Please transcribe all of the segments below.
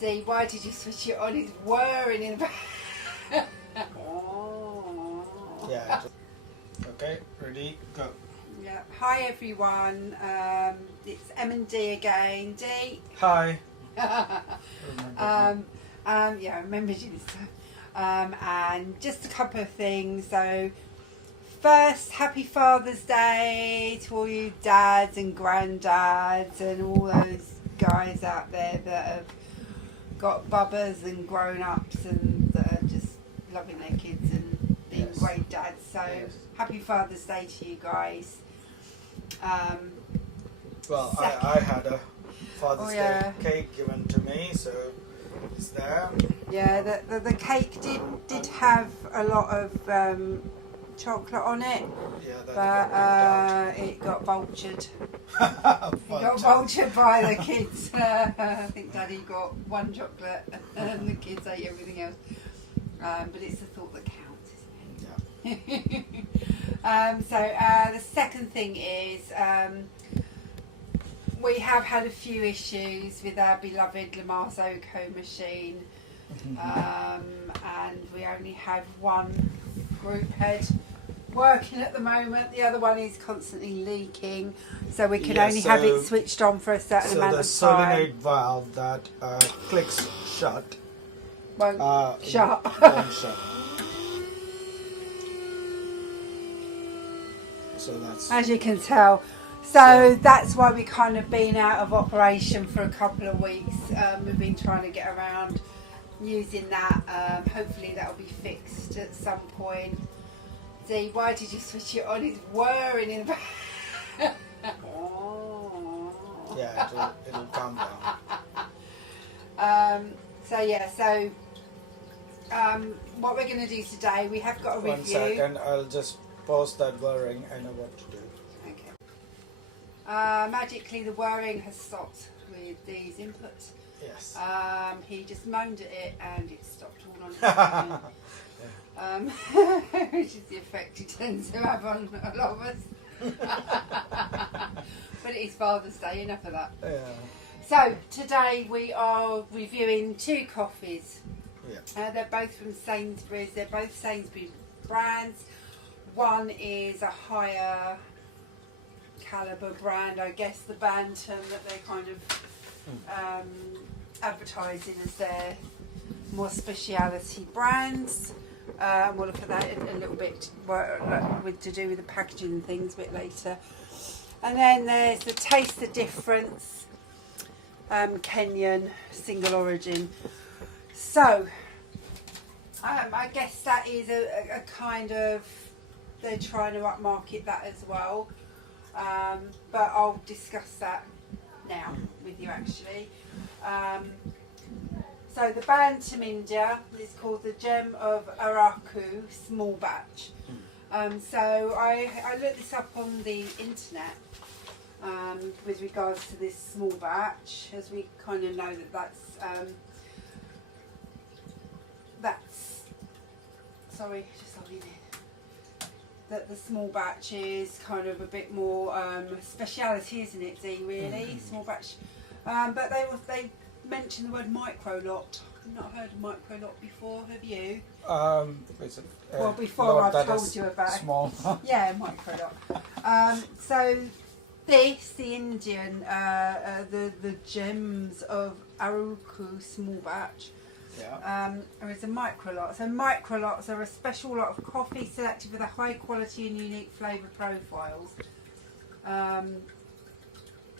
Dee, why did you switch it on? It's whirring in the back. Yeah. Okay, ready, go. Yeah. Hi everyone. It's M&D again. Dee. Hi. Yeah, I remembered you this time. And just a couple of things. So, first, happy Father's Day to all you dads and granddads and all those guys out there that have got bubbers and grown-ups and that are just loving their kids and being great dads. So, happy Father's Day to you guys. Well, I had a Father's Day cake given to me, so it's there. Yeah, the cake did have a lot of chocolate on it, but it got vultured. It got vultured by the kids. I think Daddy got one chocolate and the kids ate everything else. But it's the thought that counts, isn't it? Yeah. So the second thing is we have had a few issues with our beloved Marzocco machine. And we only have one group head working at the moment. The other one is constantly leaking, so we can only have it switched on for a certain amount of time. So the solenoid valve that clicks shut won't shut. Won't shut. So that's, as you can tell. So that's why we kind of been out of operation for a couple of weeks. We've been trying to get around using that. Hopefully that'll be fixed at some point. Dee, why did you switch it on? It's whirring in the back. Yeah, it'll calm down. So what we're going to do today, we have got a review. 1 second, I'll just pause that whirring. I know what to do. Okay. Magically the whirring has stopped with these inputs. Yes. He just moaned at it and it stopped all on its own. Which is the effect he tends to have on a lot of us. But it is Father's Day, enough of that. Yeah. So today we are reviewing two coffees. Yeah. They're both from Sainsbury's. They're both Sainsbury brands. One is a higher calibre brand, I guess, the Bantam, that they're kind of advertising as their more speciality brands. We'll look at that a little bit to do with the packaging and things a bit later. And then there's the Taste the Difference Kenyan single origin. So I guess that is a kind of, they're trying to upmarket that as well. But I'll discuss that now with you actually. So the Bantam India is called the Gem of Araku Small Batch. So I looked this up on the internet with regards to this small batch, as we kind of know that the small batch is kind of a bit more speciality, isn't it, Dee, really? Small batch. But they mentioned the word micro lot. I've not heard of micro lot before, have you? Well, before I've told you about small. Yeah, micro lot. So this, the Indian, the Gems of Araku small batch, is a micro lot. So micro lots are a special lot of coffee selected with a high quality and unique flavour profiles.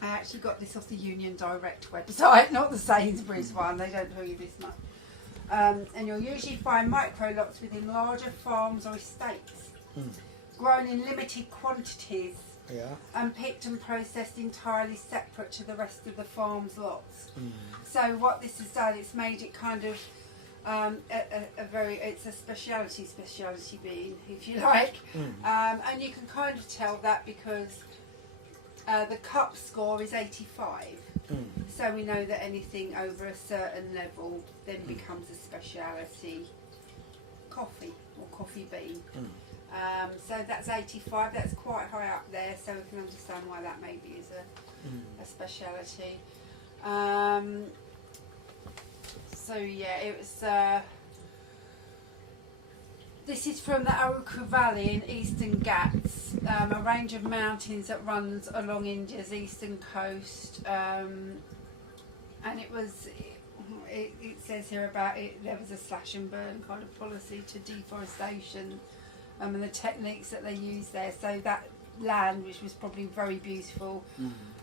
I actually got this off the Union Direct website, not the Sainsbury's one. They don't tell you this much. And you'll usually find micro lots within larger farms or estates, grown in limited quantities, and picked and processed entirely separate to the rest of the farm's lots. So what this has done, it's made it kind of it's a speciality bean, if you like, and you can kind of tell that because the cup score is 85. So we know that anything over a certain level then becomes a speciality coffee or coffee bean. So that's 85, that's quite high up there, so we can understand why that maybe is a speciality. So yeah, it was. This is from the Arukhu Valley in Eastern Ghats, a range of mountains that runs along India's eastern coast, and it was. It says here about it. There was a slash and burn kind of policy to deforestation, and the techniques that they used there. So that land, which was probably very beautiful,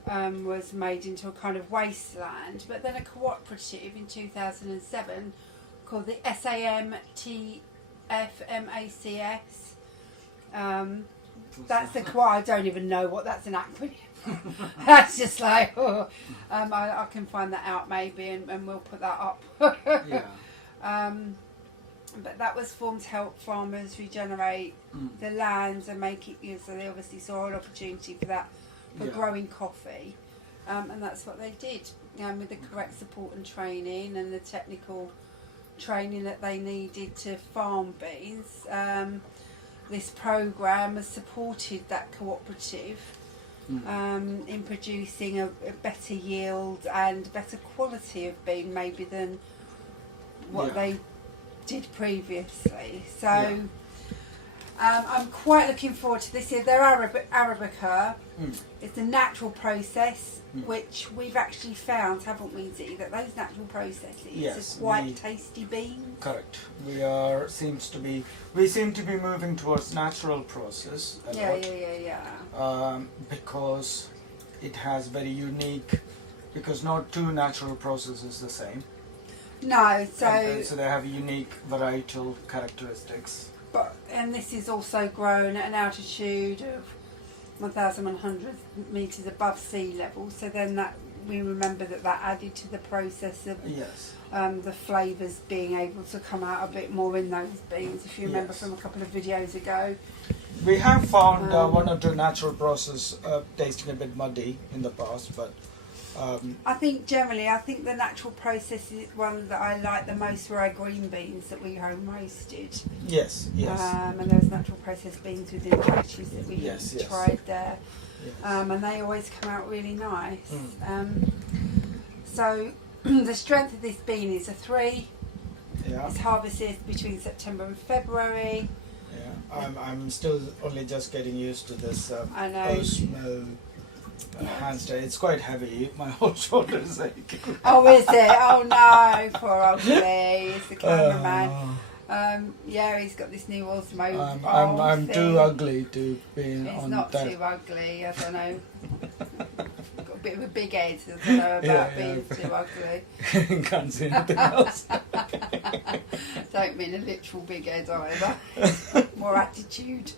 was made into a kind of wasteland. But then a cooperative in 2007 called the SAMTFMACS. That's the I don't even know what that's an acronym. That's just like, I can find that out maybe, and we'll put that up. But that was formed to help farmers regenerate the lands and make it, so they obviously saw an opportunity for that, for growing coffee. And that's what they did, with the correct support and training and the technical training that they needed to farm beans. This programme has supported that cooperative in producing a better yield and better quality of bean maybe than what they did previously. So I'm quite looking forward to this. They're Arabica. It's a natural process, which we've actually found, haven't we, Z, that those natural processes are quite tasty beans. Correct. We seem to be moving towards natural process a lot. Because it has very unique, because not two natural processes the same. No, so they have unique varietal characteristics. And this is also grown at an altitude of 1,100 metres above sea level. So then we remember that added to the process of the flavours being able to come out a bit more in those beans. If you remember from a couple of videos ago, we have found one or two natural process tasting a bit muddy in the past, but. I think the natural process is one that I like the most were our green beans that we home roasted. Yes. And those natural process beans within the batches that we tried there. And they always come out really nice. So the strength of this bean is a 3. It's harvested between September and February. I'm still only just getting used to this I know. Osmo handstand. It's quite heavy. My whole shoulder is aching. Oh, is it? Oh no, poor ugly. It's the cameraman. He's got this new Osmo. I'm too ugly to be on that. It's not too ugly. I don't know. Got a bit of a big head. I don't know about being too ugly. Can't see anything else. Don't mean a literal big head either. More attitude.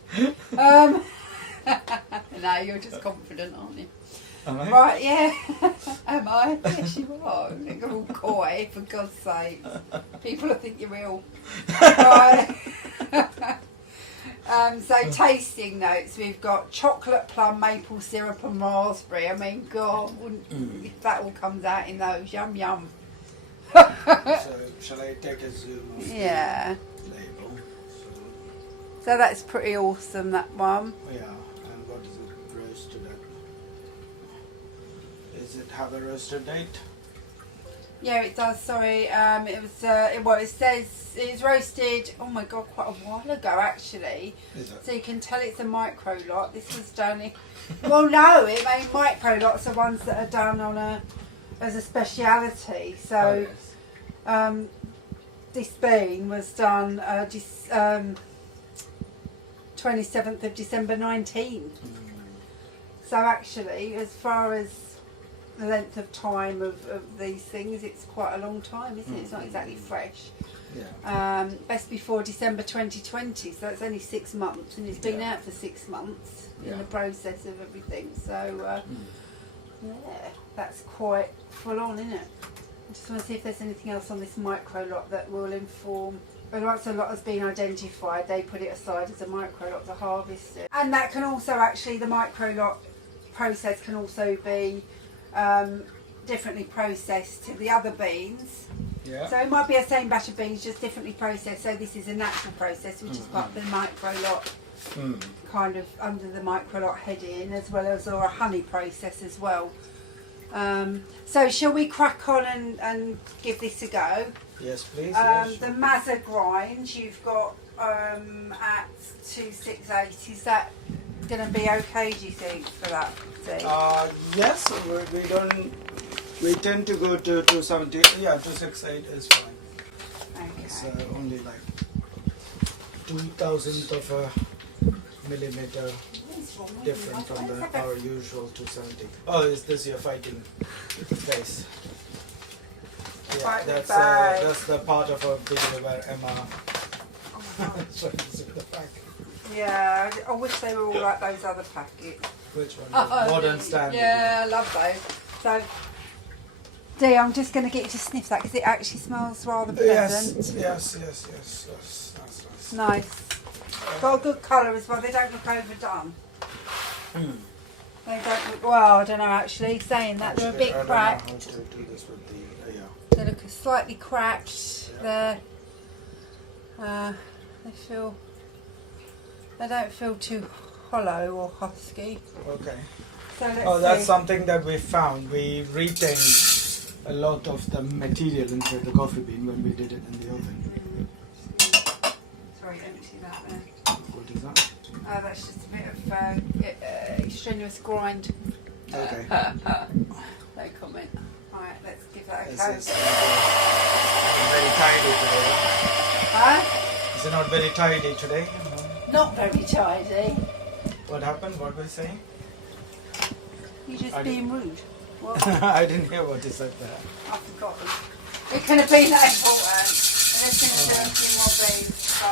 No, you're just confident, aren't you? Am I? Right, yeah. Am I? Yes, you are. You're all coy, for God's sake. People will think you're ill. Right. So tasting notes, we've got chocolate, plum, maple syrup and raspberry. I mean, God, if that all comes out in those, yum yum. So, shall I take a zoom of the label? So that's pretty awesome, that one. Yeah, and what is it roasted at? Does it have a roasted date? Yeah, it does. Sorry, it says it's roasted. Oh my God, quite a while ago actually. Is it? So you can tell it's a micro lot. This was done. Well, no, micro lots are ones that are done as a speciality. So, this bean was done 27th of December 19. So actually, as far as the length of time of these things, it's quite a long time, isn't it? It's not exactly fresh. Yeah. Best before December 2020, so it's only 6 months, and it's been out for 6 months in the process of everything. So that's quite full on, isn't it? I just want to see if there's anything else on this micro lot that will inform. But once a lot has been identified, they put it aside as a micro lot to harvest it. And that can also actually, the micro lot process can also be differently processed to the other beans. Yeah. So it might be the same batch of beans, just differently processed. So this is a natural process, which is part of the micro lot, kind of under the micro lot heading, as well as or a honey process as well. So shall we crack on and give this a go? Yes, please. The Mazza grind you've got at 268. Is that going to be okay, do you think, for that thing? Yes, we tend to go to 270. Yeah, 268 is fine. Okay. It's only like 2,000th of a millimeter different from our usual 270. Oh, is this your fighting face? Yeah, that's the part of our video where Emma shows the pack. Yeah, I wish they were all like those other packets. Which one? Modern standard. Yeah, I love those. So, Dee, I'm just going to get you to sniff that because it actually smells rather pleasant. Yes. That's nice. Nice. Got a good colour as well. They don't look overdone. They don't look, well, I don't know actually, saying that they're a bit cracked. I don't know how to do this with the, They look slightly cracked. They don't feel too hollow or husky. Okay. So let's that's see. something that we found. We retained a lot of the material inside the coffee bean when we did it in the oven. Sorry, don't see that there. What is that? That's just a bit of strenuous grind. Okay. No comment. Alright, let's give that a go. It's very tidy today. Huh? Is it not very tidy today? Not very tidy. What happened? What were you saying? You're just being rude. What? I didn't hear what you said there. I've forgotten. It could have been that important. I'm just going to do a few more beans. I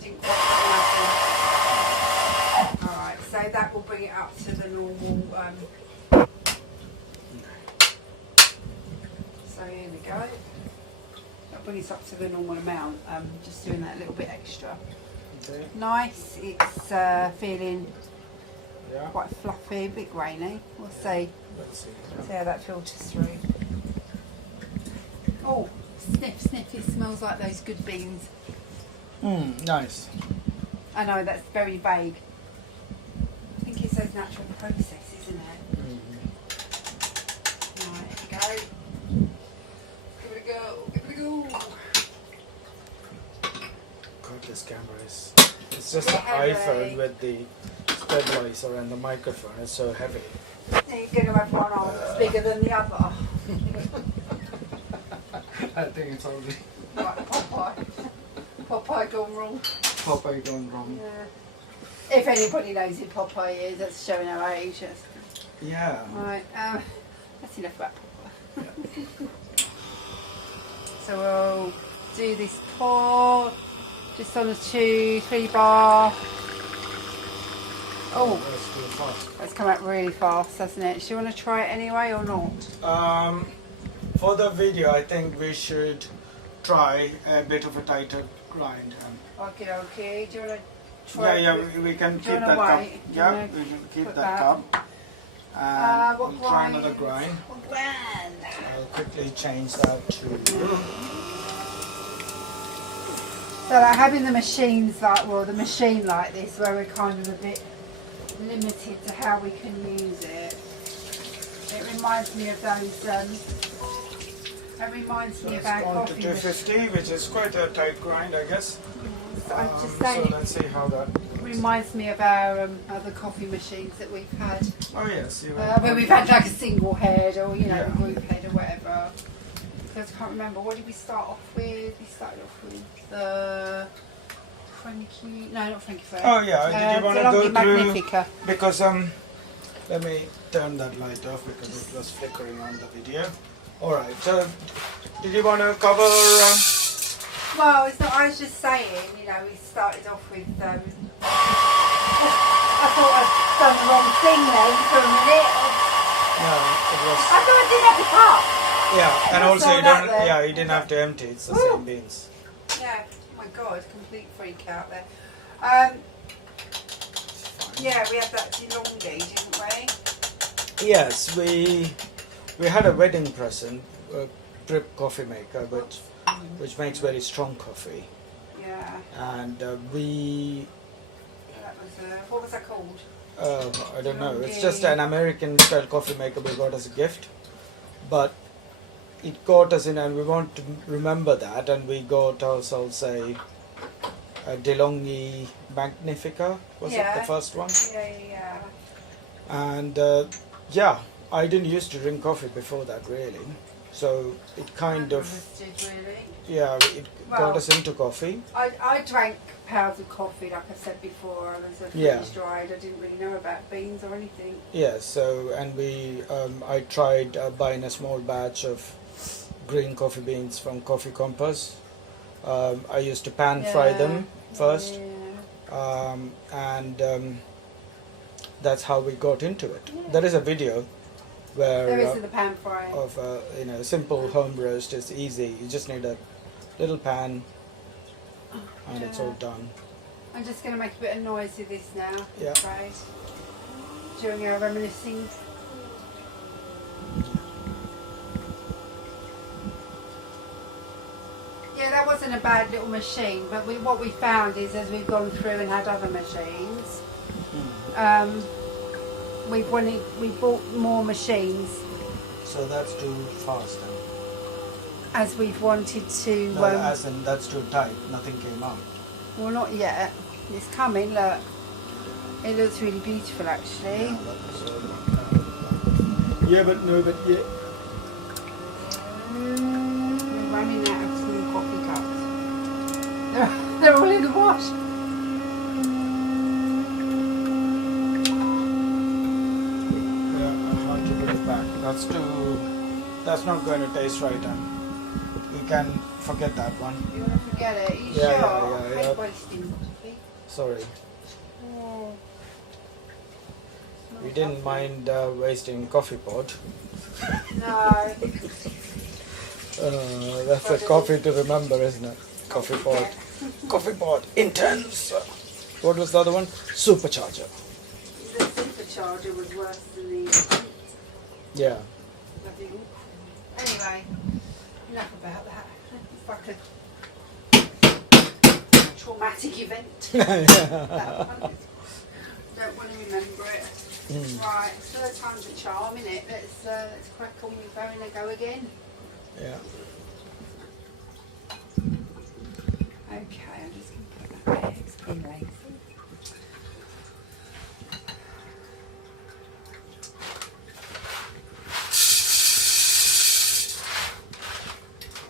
didn't quite do nothing. Alright, so that will bring it up to the normal. So here we go. That'll bring us up to the normal amount. Just doing that a little bit extra. Okay. Nice. It's feeling quite fluffy, a bit grainy. We'll see. Let's see. See how that filters through. Oh, sniff. It smells like those good beans. Nice. I know, that's very vague. I think it's those natural processes, isn't it? Right, here we go. God, this camera it's just the iPhone with the stabilizer and the microphone. It's so heavy. You're going to have one arm that's bigger than the other. I think it's already Right, Popeye gone wrong. Popeye gone wrong. Yeah. If anybody knows who Popeye is, that's showing our age. Yeah. Right, that's enough about Popeye. Yeah. So we'll do this pour just on a 2-3 bar. Oh, That's too fast. that's come out really fast, hasn't it? Do you want to try it anyway or not? For the video, I think we should try a bit of a tighter grind. Okay. Do you want to try? Yeah, we can keep that cup. Yeah, we can keep that cup. And what we'll try grind? another grind. What grind? I'll quickly change that to. So like having the machines the machine like this, where we're kind of a bit limited to how we can use it. It reminds me of those. It reminds me of our It's gone to coffee 250, which is quite a tight grind, I guess. I'm just So saying, let's see how that. it reminds me of our other coffee machines that we've had. Oh yes, Where we've had like a single head or Yeah. a group head or whatever. Because I can't remember, what did we start off with? We started off with the Frankie, no, not Frankie Fair. Oh yeah, did you want to go through? Magnifica. Because let me turn that light off because it was flickering on the video. All right, so did you want to cover? Well, it's not. I was just saying, we started off with. I thought I'd done the wrong thing then for a minute. No, it was. I thought I didn't have the cup. Yeah, and I also saw you that don't. there. Yeah, you didn't have to empty. It's the same beans. Yeah. Oh my God, complete freak out there. Yeah, we had that DeLonghi, didn't we? Yes, we had a wedding present, a drip coffee maker, which makes very strong coffee. Yeah. And That was what was that called? I don't know. It's just an American style coffee maker we got as a gift, but it got us in, and we want to remember that. And we got ourselves a DeLonghi Magnifica. Was it the first one? Yeah. And yeah, I didn't used to drink coffee before that really, so it kind of it got us into coffee. I drank powdered of coffee, like I said before. I was a freeze-dried. I didn't really know about beans or anything. Yeah, so and I tried buying a small batch of green coffee beans from Coffee Compass. I used to pan fry them first, and that's how we got into it. Yeah. There is a video where there is in the pan fry of simple home roast. It's easy. You just need a little pan, and it's all done. I'm just going to make a bit of noise with this now. Yeah. Right. During our reminiscing. Yeah, that wasn't a bad little machine, but what we found is as we've gone through and had other machines, we bought more machines. So that's too fast then? As we've wanted to... No, as in that's too tight, nothing came out. Well, not yet. It's coming, look. It looks really beautiful actually. Yeah, but yeah. We're running out of small coffee cups. They're all in the wash. Yeah, hard to put it back. That's not going to taste right, you can forget that one. You want to forget it? You sure? I hate wasting coffee. Sorry. Oh. We didn't mind wasting coffee pot. No. That's a coffee to remember, isn't it? Coffee pot. Coffee pot. Intense. What was the other one? Supercharger. The supercharger was worse than the... Yeah. Anyway, enough about that. It's like a traumatic event. That one. Don't want to remember it. Right, third time's a charm, innit? Let's crack on with having a go again. Yeah. Okay, I'm just going to put that there. It's been lazy.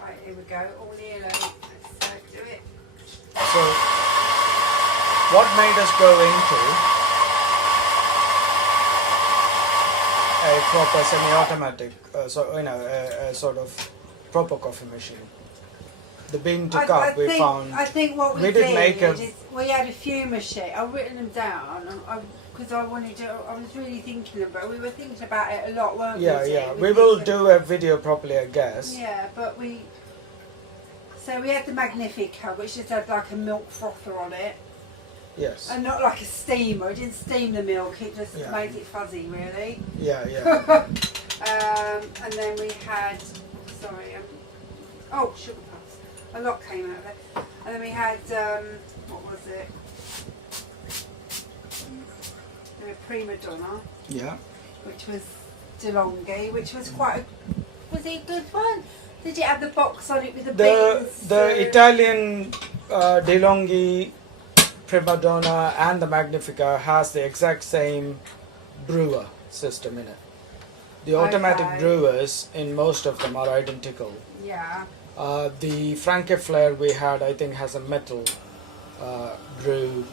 Right, here we go. All nearly. Let's do it. So, what made us go into a proper semi-automatic, a sort of proper coffee machine? The bean to cup we found. I think what we did is we had a few machines. I've written them down because I wanted to. I was really thinking about. We were thinking about it a lot, weren't we? Yeah. We will do a video properly, I guess. Yeah, but So we had the Magnifica, which just had like a milk frother on it. Yes. And not like a steamer. It didn't steam the milk. It just made it fuzzy, really. Yeah. And then we had, sugar puffs. A lot came out of it. And then we had, what was it? The Prima Donna. Yeah. Which was DeLonghi, which was was it a good one? Did it have the box on it with the beans? The Italian DeLonghi Prima Donna and the Magnifica has the exact same brewer system in it. The automatic brewers in most of them are identical. Yeah. The Franke Flair we had, I think, has a metal brewer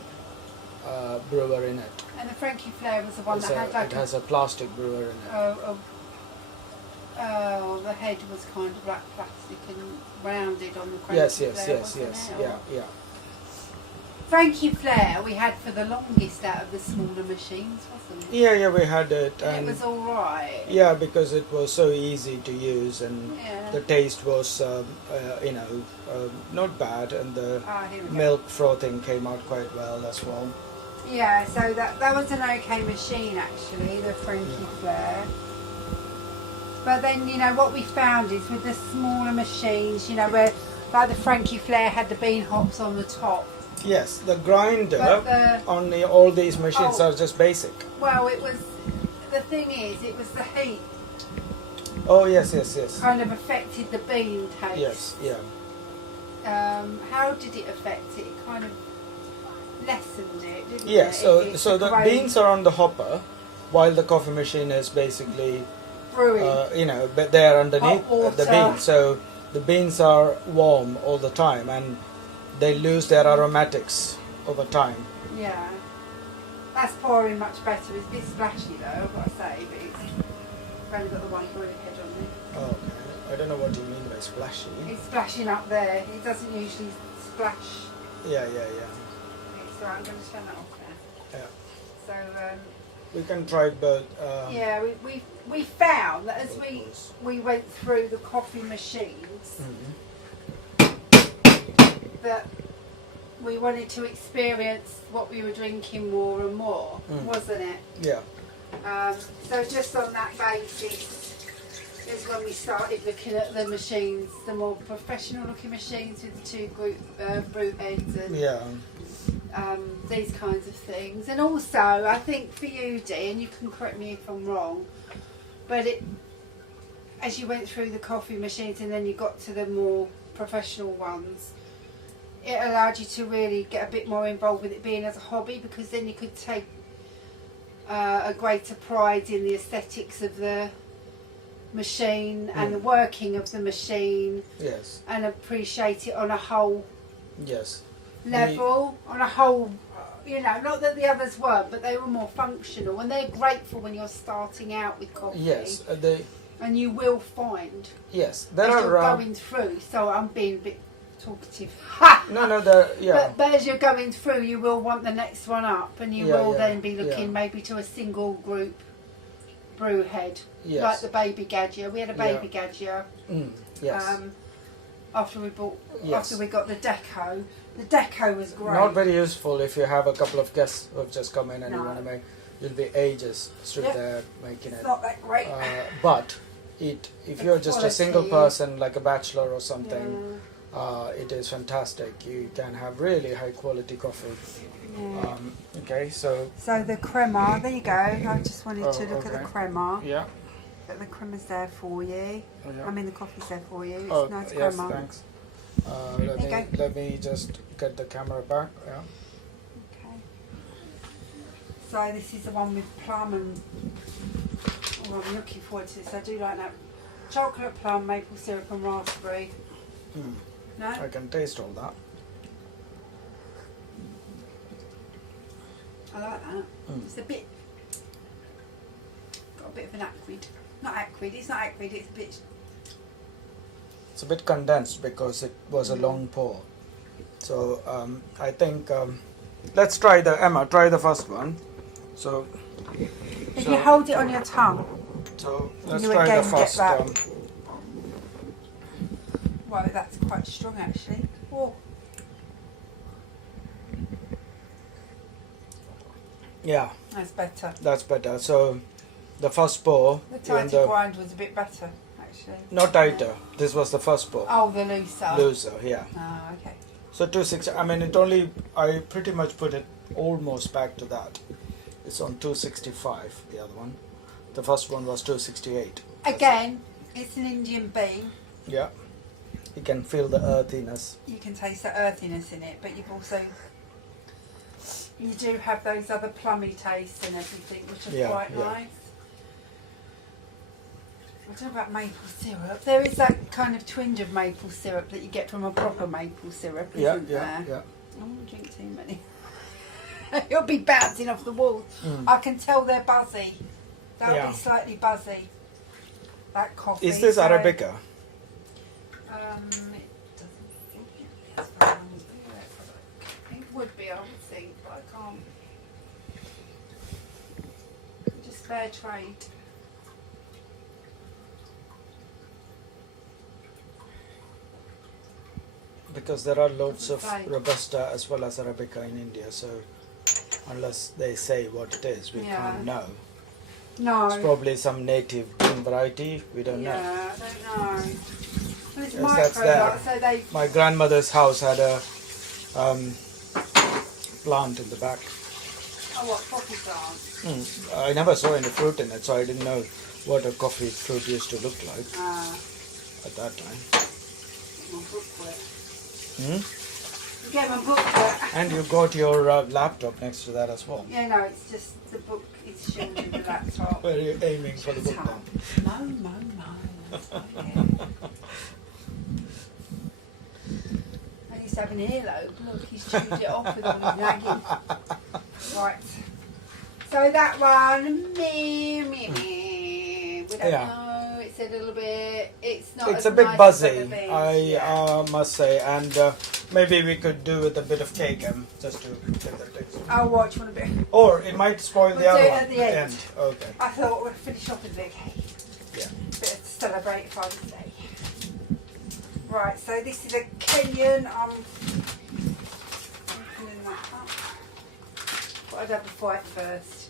in it. And the Frankie Flair was the one that had like it has a plastic brewer in it. The head was kind of like plastic and rounded on the Frankie Yes. Flair. Yeah. Frankie Flair we had for the longest out of the smaller machines, wasn't it? Yeah, we had it. And it was alright. Yeah, because it was so easy to use and the taste was, not bad, and the milk frothing came out quite well as well. Yeah, so that was an okay machine actually, the Frankie Flair. But then, what we found is with the smaller machines, where like the Frankie Flair had the bean hops on the top. Yes, the grinder on all these machines are just basic. Well, the thing is, it was the heat. Oh yes, yes, yes. Kind of affected the bean taste. Yes, yeah. How did it affect it? It kind of lessened it, didn't it? Yeah, so the beans are on the hopper, while the coffee machine is basically brewing. But they're underneath the beans. So the beans are warm all the time, and they lose their aromatics over time. Yeah, that's pouring much better. It's a bit splashy though, I've got to say, but it's only got the one brewing head on it. Oh, okay. I don't know what you mean by splashy. It's splashing up there. It doesn't usually splash. Yeah. So I'm going to turn that off now. Yeah. So we can try both. Yeah, we found that as we went through the coffee machines, that we wanted to experience what we were drinking more and more, wasn't it? Yeah. So just on that basis is when we started looking at the machines, the more professional looking machines with the 2 brew heads and these kinds of things. And also, I think for you, Dee, and you can correct me if I'm wrong, but as you went through the coffee machines and then you got to the more professional ones, it allowed you to really get a bit more involved with it being as a hobby, because then you could take a greater pride in the aesthetics of the machine and the working of the machine. Yes. And appreciate it on a whole level, on a whole, not that the others weren't, but they were more functional, and they're grateful when you're starting out with coffee. Yes, and you will find. Yes, as you're going through. So I'm being a bit talkative. But as you're going through, you will want the next one up, and you will then be looking maybe to a single group brew head, like the baby gadget. We had a baby gadget. Yes. After we got the deco. The deco was great. Not very useful if you have a couple of guests who have just come in and you want to make. You'll be ages stood there making it. It's not that great. But if you're just a single person, like a bachelor or something, it is fantastic. You can have really high quality coffee. Yeah. Okay, so the crema, there you go. I just wanted to look at the crema. Yeah. But the crema's there for you. Yeah. I mean, the coffee's there for you. It's nice crema. Yes, thanks. Let me just get the camera back. Yeah. Okay. So this is the one with plum and. Oh, I'm looking forward to this. I do like that. Chocolate, plum, maple syrup, and raspberry. No. I can taste all that. I like that. It's a bit. Got a bit of an acrid. Not acrid. It's not acrid. It's a bit. It's a bit condensed because it was a long pour. So I think let's try Emma. Try the first one. So if you hold it on your tongue. So let's try the first. Well, that's quite strong actually. Oh. Yeah. That's better. That's better. So the first pour. The tighter grind was a bit better, actually. Not tighter. This was the first pour. Oh, the looser. Looser, yeah. Oh, okay. So 260. I mean, I pretty much put it almost back to that. It's on 265. The other one. The first one was 268. Again, it's an Indian bean. Yeah. You can feel the earthiness. You can taste the earthiness in it, but you do have those other plummy tastes and everything, which are quite nice. I don't know about maple syrup. There is that kind of twinge of maple syrup that you get from a proper maple syrup, isn't there? Yeah. I won't drink too many. You'll be bouncing off the walls. I can tell they're buzzy. That'll be slightly buzzy. That coffee. Is this Arabica? It doesn't seem as far as it would be, I would think, but I can't. Just fair trade. Because there are loads of Robusta as well as Arabica in India, so unless they say what it is, we can't know. No. It's probably some native bean variety, we don't know. Yeah, I don't know. Well, it's that's there. so they... My grandmother's house had a plant in the back. Oh, what, coffee plant? I never saw any fruit in it, so I didn't know what a coffee fruit used to look like at that time. My booklet. Hmm? Get my booklet. And you got your laptop next to that as well. Yeah, no, it's just the book is shielding the laptop. Where are you aiming for the book then? No. I used to have an earlobe. Look, he's chewed it off with all his nagging. Right. So that one, we don't know. It's a little bit. It's not. It's as a bit nice buzzy, as the beans, I must say, and maybe we could do with a bit of cake, just to get the taste. I'll watch one a bit. Or it might spoil the We'll other do it one at the end. Okay. I thought we'd finish off with a bit of cake. Yeah. Bit to celebrate Father's Day. Right, so this is a Kenyan. I'm opening that up. What I'd have before it first.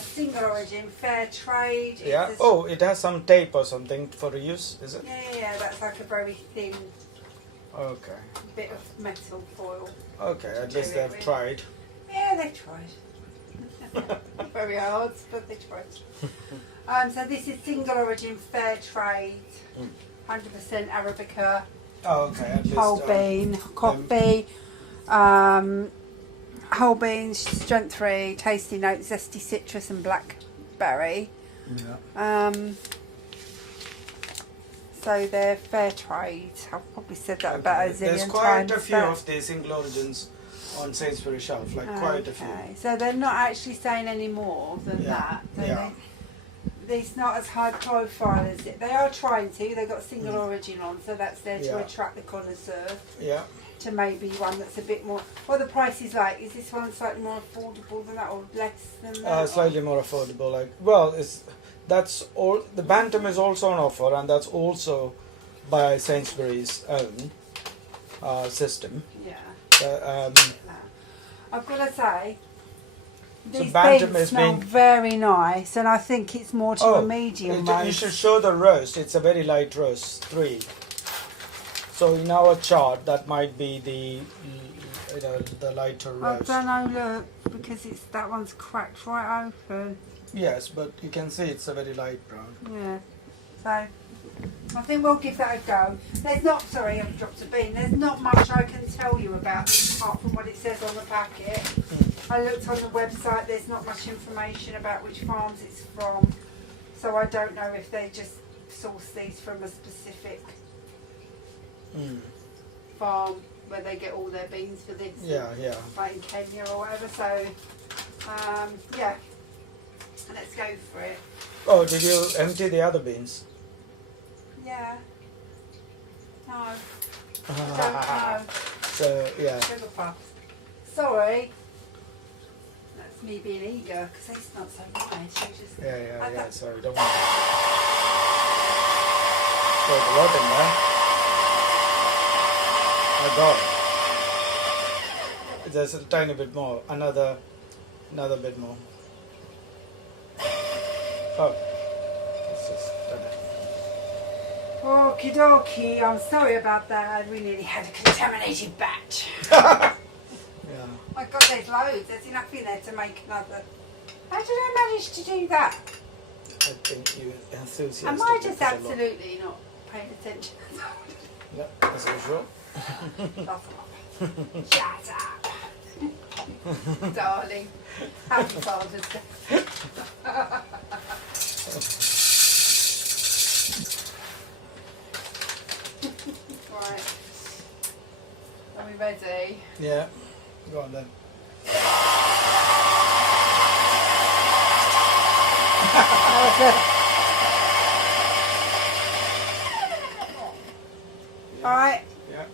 Single origin, fair trade. Yeah. Oh, it has some tape or something for use, is it? Yeah. That's like a very thin Okay. bit of metal foil. Okay. At least they've tried. Yeah, they tried. Very hard, but they tried. So this is single origin, fair trade, 100% Arabica, Oh, okay. At least, whole bean, coffee, whole beans, strength 3, tasty notes, zesty citrus and blackberry. Yeah. So they're fair trade. I've probably said that about a zillion There's times. quite a few of these single origins on Sainsbury shelf, like quite a few. So they're not actually saying any more than that. It's not as high profile as it. They are trying to. They've got single origin on, so that's there to attract the connoisseur. Yeah. To maybe one that's a bit more. What are the prices like? Is this one slightly more affordable than that, or less than that? Slightly more affordable. Like, well, that's all. The Bantam is also on offer, and that's also by Sainsbury's own system. Yeah. I've got to say, these Bantam beans is smell very nice, and I think it's more to a medium roast. You should show the roast. It's a very light roast, 3. So in our chart, that might be the lighter roast. I don't know, look, because that one's cracked right open. Yes, but you can see it's a very light brown. Yeah. So I think we'll give that a go. There's not, sorry, I've dropped a bean. There's not much I can tell you about this apart from what it says on the packet. I looked on the website. There's not much information about which farms it's from, so I don't know if they just source these from a specific farm where they get all their beans for this. Yeah. Like in Kenya or whatever. So yeah, let's go for it. Oh, did you empty the other beans? Yeah. No. I don't know. So yeah. Sugar puffs. Sorry. That's me being eager because they smell so nice. Yeah. Sorry, don't worry. There's a lot in there. I got it. There's a tiny bit more. Another bit more. Oh. It's just done it. Okie dokie. I'm sorry about that. We nearly had a contaminated batch. Yeah. My God, there's loads. There's enough in there to make another. How did I manage to do that? I think you enthusiastic. Am I just absolutely not paying attention? Yeah, as usual. Shut up. Darling. Happy Father's Day. Right. Are we ready? Yeah. Go on then. Alright. Yeah.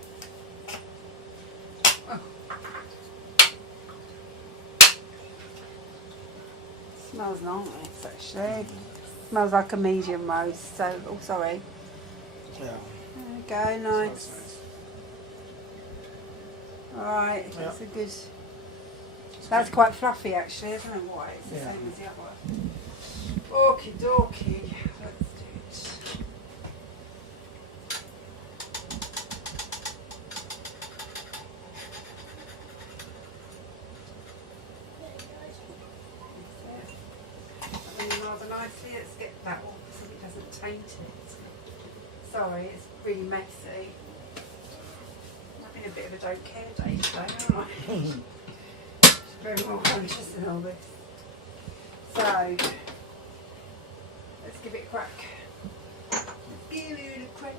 Smells nice actually. Smells like a medium roast, so sorry. Yeah. There we go, nice. Alright, that's a good. That's quite fluffy actually, I don't know why. It's the same as the other one. Okie dokie. Let's do it. nicely. Let's get that off so it doesn't taint it. Sorry, it's really messy. I've been a bit of a don't care day today, haven't I? Very more conscious in all this. So, let's give it a crack. Give it a crack.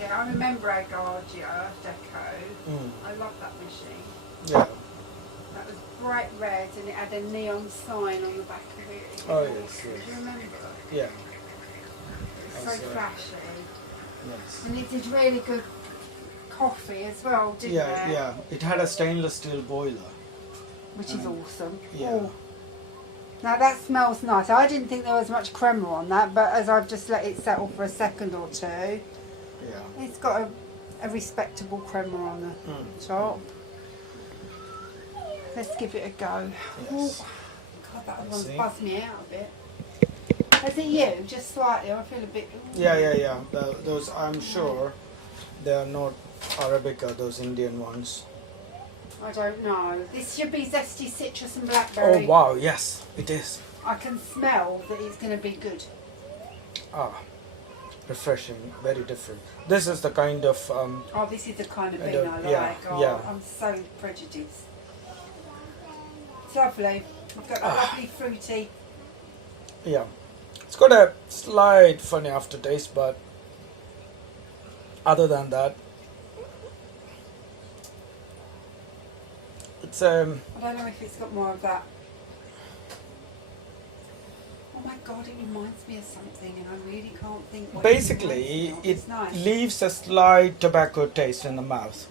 Yeah, I remember Agardia Deco. I love that machine. Yeah. That was bright red and it had a neon sign on the back of it. Oh yes, Do you remember? Yeah. It was so flashy. Yes. And it did really good coffee as well, didn't it? Yeah. It had a stainless steel boiler. Which is awesome. Yeah. Oh. Now that smells nice. I didn't think there was much crema on that, but as I've just let it settle for a second or two, Yeah. it's got a respectable crema on the top. Let's give it a go. Yes. Oh, God, that one's see. buzzed me out a bit. Is it you? Just slightly. I feel a bit. Yeah. Those, I'm sure, they are not Arabica, those Indian ones. I don't know. This should be zesty citrus and blackberry. Oh wow, yes, it is. I can smell that it's going to be good. Refreshing, very different. This is the kind of Oh, this is the kind of I bean don't- I like. yeah, Oh, yeah. I'm so prejudiced. It's lovely. I've got that lovely fruity. yeah. It's got a slight funny aftertaste, but other than that, it's I don't know if it's got more of that. Oh my God, it reminds me of something and I really can't think what basically it reminds me of. it It's nice. leaves a slight tobacco taste in the mouth.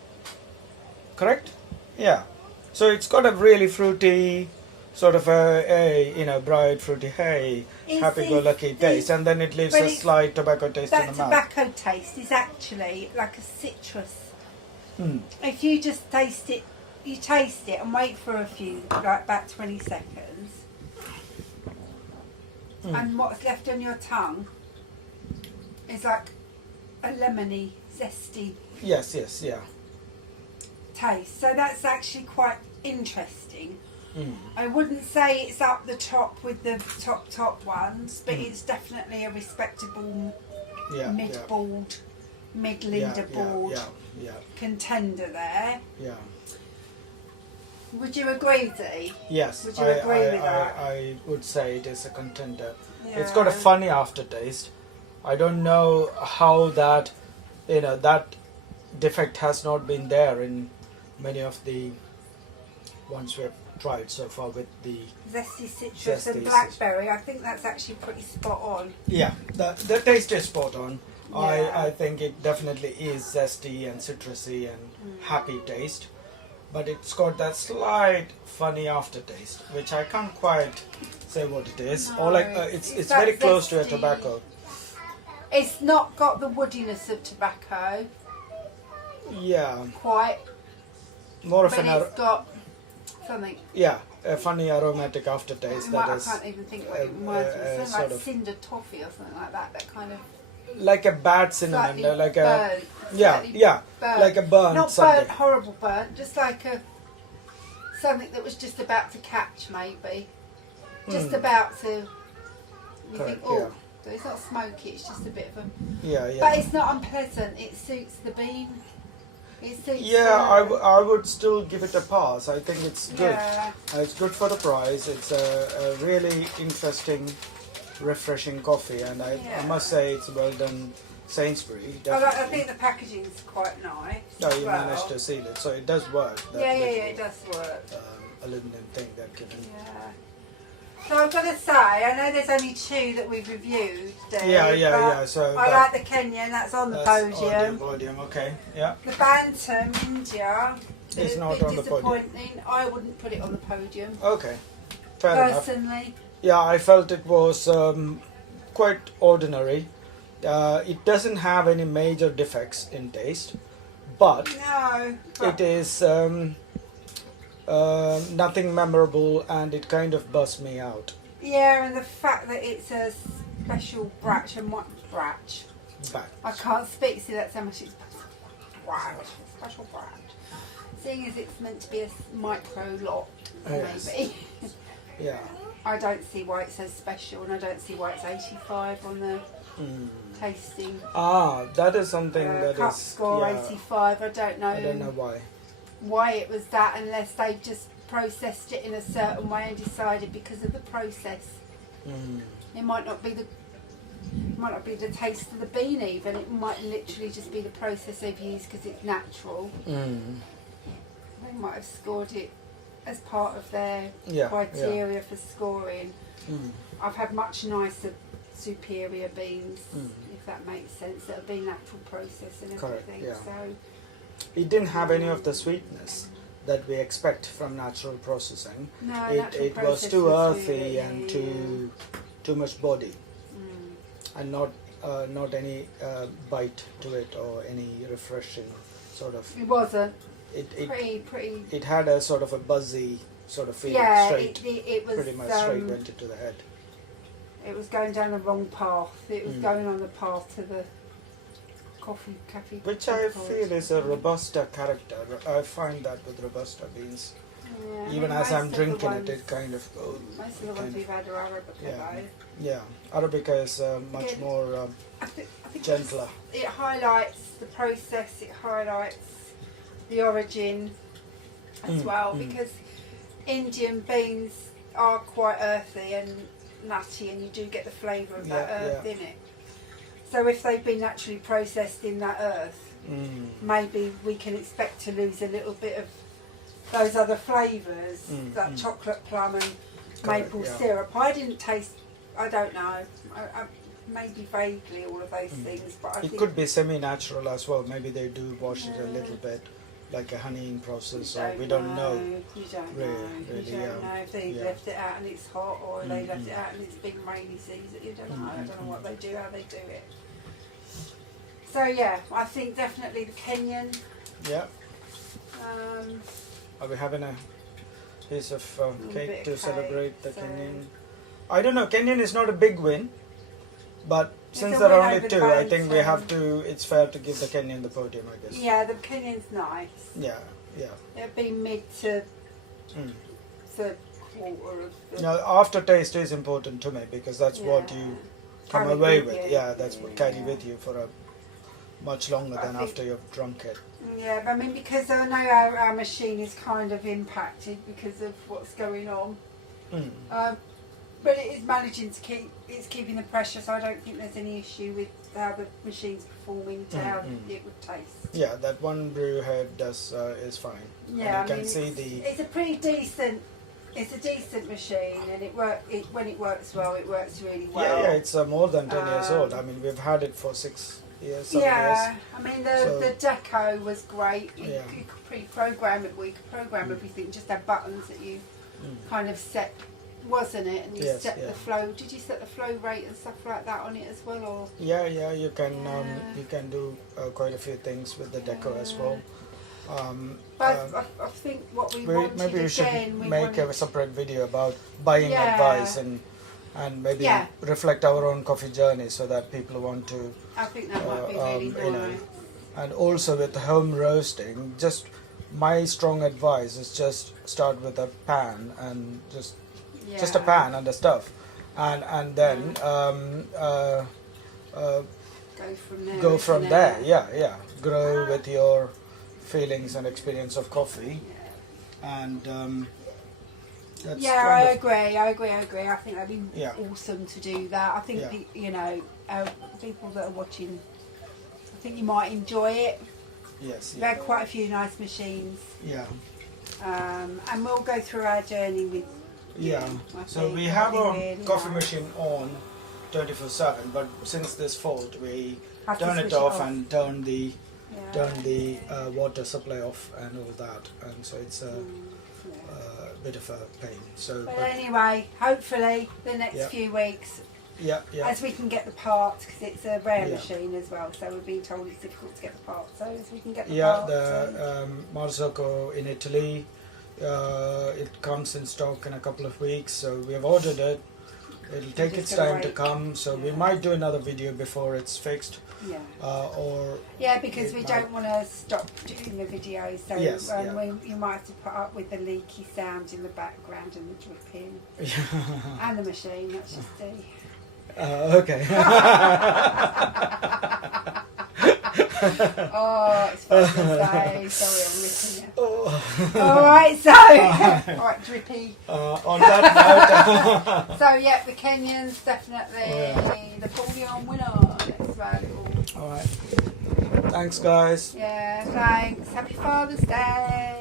Correct? Yeah. So it's got a really fruity, sort of a bright fruity, happy-go-lucky taste, and then it leaves but a slight tobacco taste in That the mouth. tobacco taste is actually like a citrus. If you just taste it, you taste it and wait for a few, like about 20 seconds. And what's left on your tongue is like a lemony, zesty Yes, yeah. taste. So that's actually quite interesting. I wouldn't say it's up the top with the top ones, but it's definitely a respectable mid-board, mid-leaderboard contender there. Yeah. Would you agree, Dee? Yes, Would you agree with that? I would say it is a contender. Yeah. It's got a funny aftertaste. I don't know how that, that defect has not been there in many of the ones we've tried so far with the Zesty citrus Zesty and blackberry. I think that's actually pretty spot on. Yeah, the taste is spot on. Yeah. I think it definitely is zesty and citrusy and happy taste, but it's got that slight funny aftertaste, which I can't quite say what it is. No, or like it's very that close to a zesty- tobacco. It's not got the woodiness of tobacco, Yeah, quite, more of but an it's got something. a funny aromatic aftertaste that I is can't even think what it reminds me of. Something sort like of cinder toffee or something like that. That kind of like a bad cinnamon, slightly like a burnt, yeah, slightly yeah, burnt. like a burnt Not something. burnt, horrible burnt. Just like a something that was just about to catch, maybe. Just about to. You Correct, think, oh, yeah. but it's not smoky. It's just a bit of a. Yeah. But it's not unpleasant. It suits the bean. It suits. Yeah, I would still give it a pass. I think it's good. Yeah. It's good for the price. It's a really interesting, refreshing coffee, and I must say it's well done, Sainsbury. I think the packaging's quite nice. No, as you well. managed to seal it, so it does work. that Yeah, little, it does work. Aluminum thing they've given. Yeah. So I've got to say, I know there's only two that we've reviewed, Dave, Yeah. So I like the Kenyan, that's on the that's podium. Podium, okay. Yeah. The Bantam India It's is a not bit on the podium. disappointing. I wouldn't put it on the podium, Okay. Fair enough. personally. Yeah, I felt it was quite ordinary. It doesn't have any major defects in taste, but No. it is nothing memorable, and it kind of buzzed me out. Yeah, and the fact that it's a special batch, and what batch? Back. I can't speak, see that's how much it's special brand. Seeing as it's meant to be a micro lot, maybe. Yeah. I don't see why it says special, and I don't see why it's 85 on the tasting. That is something that cup is... score 85. I don't know why. Why it was that, unless they just processed it in a certain way and decided because of the process. It might not be the taste of the bean even. It might literally just be the process they've used because it's natural. They might have scored it as part of their criteria for scoring. I've had much nicer, superior beans, if that makes sense, that have been natural process and everything. Correct, So it didn't have any of the sweetness that we expect from natural processing. No, it was too earthy and too much body, and not any bite to it or any refreshing sort of. It wasn't. Pretty. It had a sort of a buzzy sort of feeling. Yeah, straight, it was pretty much straight went into the head. It was going down the wrong path. It was going on the path to the cafe. Which I feel is a Robusta character. I find that with Robusta beans. Yeah, Even as I'm drinking it kind of goes. Most of the ones we've had are Arabica though. Yeah, Arabica is much more I think gentler. It highlights the process, it highlights the origin as well, because Indian beans are quite earthy and nutty, and you do get the flavour of that earth in it. So if they've been naturally processed in that earth, maybe we can expect to lose a little bit of those other flavours, that chocolate plum and maple syrup. I didn't taste, I don't know, I maybe vaguely all of those things, but I think it could be semi-natural as well. Maybe they do wash it a little bit, like a honeying process, or we don't know. You don't know. Really, you don't know if they left it out and it's hot, or they left it out and it's been rainy season. You don't know. I don't know what they do, how they do it. So yeah, I think definitely the Kenyan. Yeah. Are we having a piece of cake to celebrate the Kenyan? I don't know. Kenyan is not a big win, but since there are only two, I think we have to. It's fair to give the Kenyan the podium, I guess. Yeah, the Kenyan's nice. Yeah. It'd be mid to third quarter of the... Now, aftertaste is important to me because that's what you come away with. Yeah, that's what carry with you for a much longer than after you've drunk it. Yeah, but I mean, because I know our machine is kind of impacted because of what's going on. But it is managing to keeping the pressure, so I don't think there's any issue with how the machine's performing to how it would taste. Yeah, that one brew head is fine. Yeah, and you can see it's a pretty decent. It's a decent machine, and when it works well, it works really well. Yeah, it's more than 10 years old. I mean, we've had it for 6 years, 7 years. I mean, the deco was great. You could pre-program it. We could program everything. Just have buttons that you kind of set, wasn't it? And you set the flow. Did you set the flow rate and stuff like that on it as well, or? Yeah, you can do quite a few things with the deco as well. But I think what we wanted maybe we should again, make a separate video about buying advice and maybe reflect our own coffee journey so that people want to. I think that might be really nice. And also with home roasting, just my strong advice is just start with a pan and just a pan and the stuff, and then go from there. Yeah. Grow with your feelings and experience of coffee, and that's I agree. I think that'd be awesome to do that. I think people that are watching, I think you might enjoy it. Yes, we've had quite a few nice machines. Yeah. And we'll go through our journey with. So we have our coffee machine on 24/7, but since this fault, we turn it off and turn the water supply off and all that, and so it's a bit of a pain. But anyway, hopefully the next few weeks, as we can get the parts, because it's a rare machine as well, so we're being told it's difficult to get the parts, so as we can get the parts. The Marzocco in Italy, it comes in stock in a couple of weeks, so we have ordered it. It'll take its time to come, so we might do another video before it's fixed. Yeah. Or because we don't want to stop doing the video, so you might have to put up with the leaky sound in the background and the dripping and the machine. That's just see. Okay. Oh, it's fun to say. Sorry, I'm ripping it. Alright, so alright, drippy. On that note, so the Kenyans definitely the podium winner. That's valuable. Alright. Thanks guys. Yeah, thanks. Happy Father's Day.